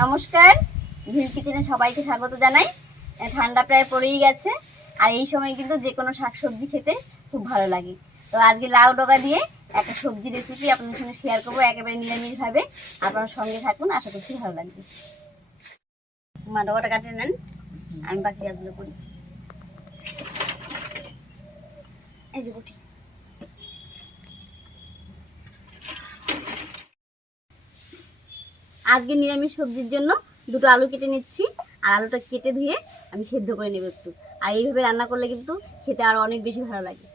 নমস্কার, ভিল কিচেনে সবাইকে স্বাগত জানাই। ঠান্ডা প্রায় পড়েই গেছে, আর এই সময় কিন্তু যে কোনো শাকসবজি খেতে খুব ভালো লাগে। তো আজকে লাউ ডগা দিয়ে একটা সবজি রেসিপি আপনাদের সঙ্গে শেয়ার করবো, একেবারে নিরামিষভাবে। আপনারা সঙ্গে থাকুন, আশা করছি ভালো লাগবে। মা ডগাটা কাটিয়ে নেন, আমি বাকি কাজগুলো করি। এই যে বটি, আজকে নিরামিষ সবজির জন্য দুটো আলু কেটে নিচ্ছি, আর আলুটা কেটে ধুয়ে আমি সেদ্ধ করে নেব একটু। আর এইভাবে রান্না করলে কিন্তু খেতে আরো অনেক বেশি ভালো লাগে।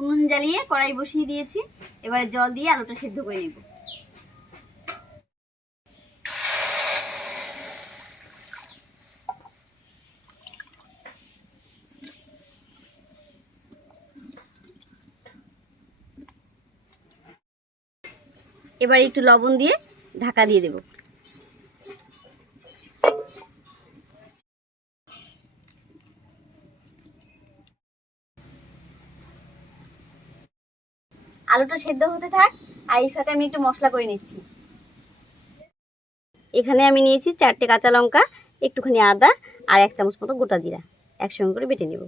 উনুন জ্বালিয়ে কড়াই বসিয়ে দিয়েছি, এবারে জল দিয়ে আলুটা সেদ্ধ করে নেব। এবার একটু লবণ দিয়ে ঢাকা দিয়ে দেব। আলুটা সেদ্ধ হতে থাক, আর এই ফাঁকে আমি একটু মশলা করে নিচ্ছি। এখানে আমি নিয়েছি 4টে কাঁচা লঙ্কা, একটুখানি আদা আর 1 চামচ মতো গোটা জিরা, একসঙ্গে করে বেটে নেব।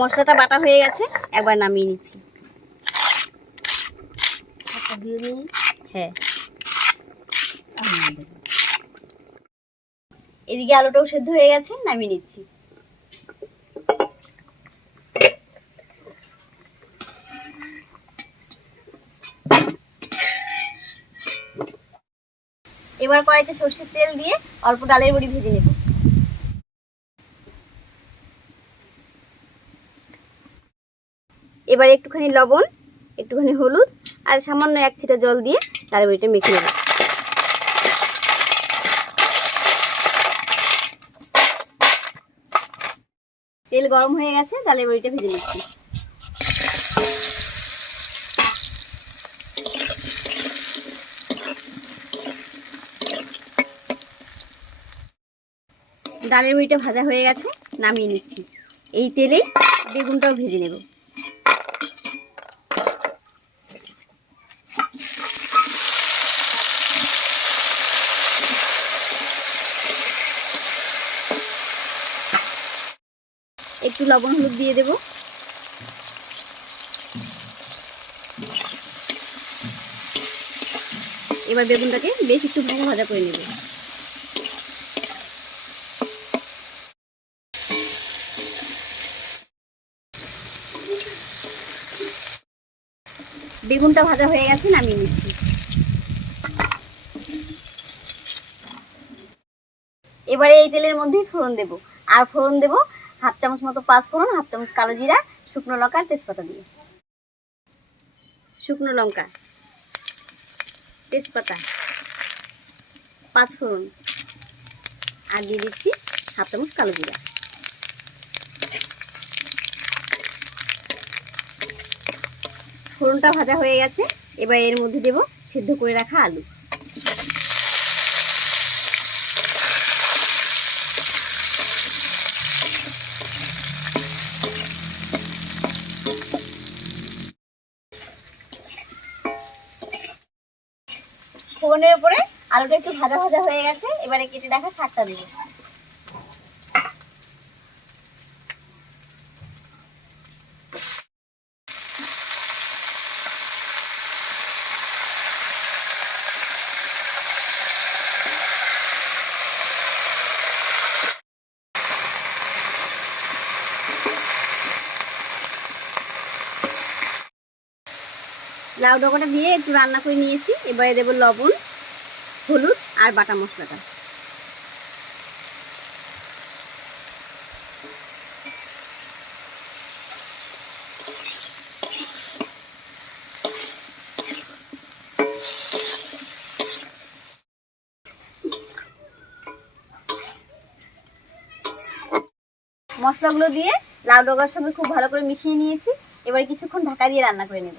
মশলাটা বাটা হয়ে গেছে, একবার নামিয়ে নিচ্ছি। হ্যাঁ, এদিকে আলুটাও সেদ্ধ হয়ে গেছে, নামিয়ে নিচ্ছি। এবার কড়াইতে সরষের তেল দিয়ে অল্প ডালের বড়ি ভেজে নেব। এবার একটুখানি লবণ, একটুখানি হলুদ আর সামান্য 1 ছিটা জল দিয়ে ডালের বড়িটা মেখে নেব। তেল গরম হয়ে গেছে, ডালের বড়িটা ভেজে নিচ্ছি। ডালের বড়িটা ভাজা হয়ে গেছে, নামিয়ে নিচ্ছি। এই তেলেই বেগুনটাও ভেজে নেব। একটু লবণ হলুদ দিয়ে দেব। এবার বেগুনটাকে বেশ একটু ভাজা ভাজা করে নেব। বেগুনটা ভাজা হয়ে গেছে, নামিয়ে নিচ্ছি। এবারে এই তেলের মধ্যে ফোড়ন দেব, আর ফোড়ন দেব 1/2 চামচ মতো পাঁচফোড়ন, 1/2 চামচ কালো জিরা, শুকনো লঙ্কা আর তেজপাতা দিয়ে। শুকনো লঙ্কা, তেজপাতা, পাঁচফোড়ন আর দিয়ে দিচ্ছি 1/2 চামচ কালো জিরা। ফোড়নটা ভাজা হয়ে গেছে, এবার এর মধ্যে দেব সেদ্ধ করে রাখা আলু। ফোড়নের উপরে আলুটা একটু ভাজা ভাজা হয়ে গেছে, এবারে কেটে রাখা শাকটা দেব। লাউ ডগাটা দিয়ে একটু রান্না করে নিয়েছি, এবারে দেব লবণ, হলুদ আর বাটা মশলাটা। মশলাগুলো দিয়ে লাউ ডগার সঙ্গে খুব ভালো করে মিশিয়ে নিয়েছি। এবার কিছুক্ষণ ঢাকা দিয়ে রান্না করে নেব।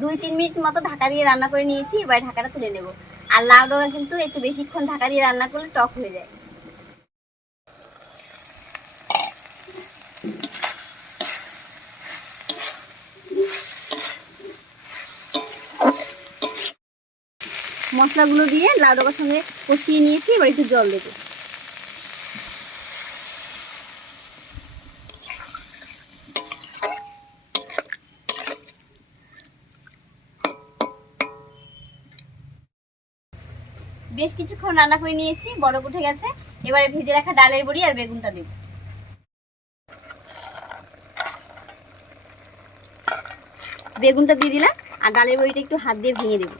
2-3 মিনিট মতো ঢাকা দিয়ে রান্না করে নিয়েছি। এবার ঢাকাটা তুলে নেব। আর লাউ ডগা কিন্তু একটু বেশিক্ষণ ঢাকা দিয়ে রান্না করলে টক হয়ে যায়। মশলাগুলো দিয়ে লাউ ডগার সঙ্গে কষিয়ে নিয়েছি। এবার একটু জল দেবো। বেশ কিছুক্ষণ রান্না করে নিয়েছি, বরফ উঠে গেছে। এবারে ভেজে রাখা ডালের বড়ি আর বেগুনটা দেব। বেগুনটা দিয়ে দিলাম আর ডালের বড়িটা একটু হাত দিয়ে ভেঙে দেব।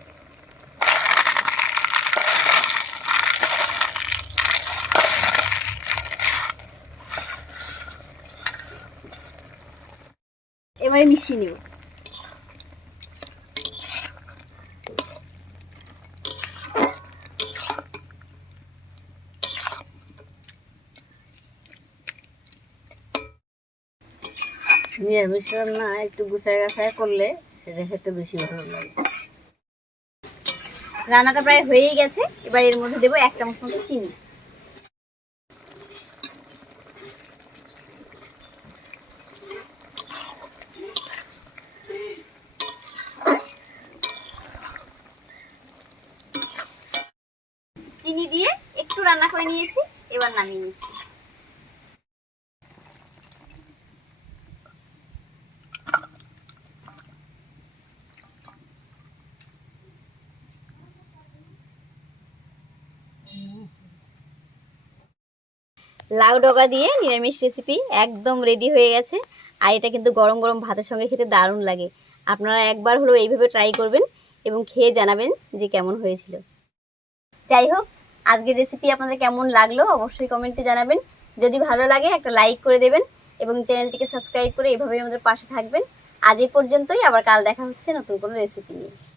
এবারে মিশিয়ে নেব। নিরামিষ রান্না একটু গুছায় গাছায় করলে সেটা খেতে বেশি ভালো লাগে। রান্নাটা প্রায় হয়েই গেছে। এবার এর মধ্যে দেবো 1 চামচ মতো চিনি। চিনি দিয়ে একটু রান্না করে নিয়েছি। এবার নামিয়ে নিচ্ছি। লাউ ডগা দিয়ে নিরামিষ রেসিপি একদম রেডি হয়ে গেছে। আর এটা কিন্তু গরম গরম ভাতের সঙ্গে খেতে দারুণ লাগে। আপনারা একবার হলেও এইভাবে ট্রাই করবেন এবং খেয়ে জানাবেন যে কেমন হয়েছিল। যাই হোক, আজকের রেসিপি আপনাদের কেমন লাগলো অবশ্যই কমেন্টে জানাবেন। যদি ভালো লাগে একটা লাইক করে দেবেন এবং চ্যানেলটিকে সাবস্ক্রাইব করে এভাবেই আমাদের পাশে থাকবেন। আজ এই পর্যন্তই, আবার কাল দেখা হচ্ছে নতুন কোনো রেসিপি নিয়ে।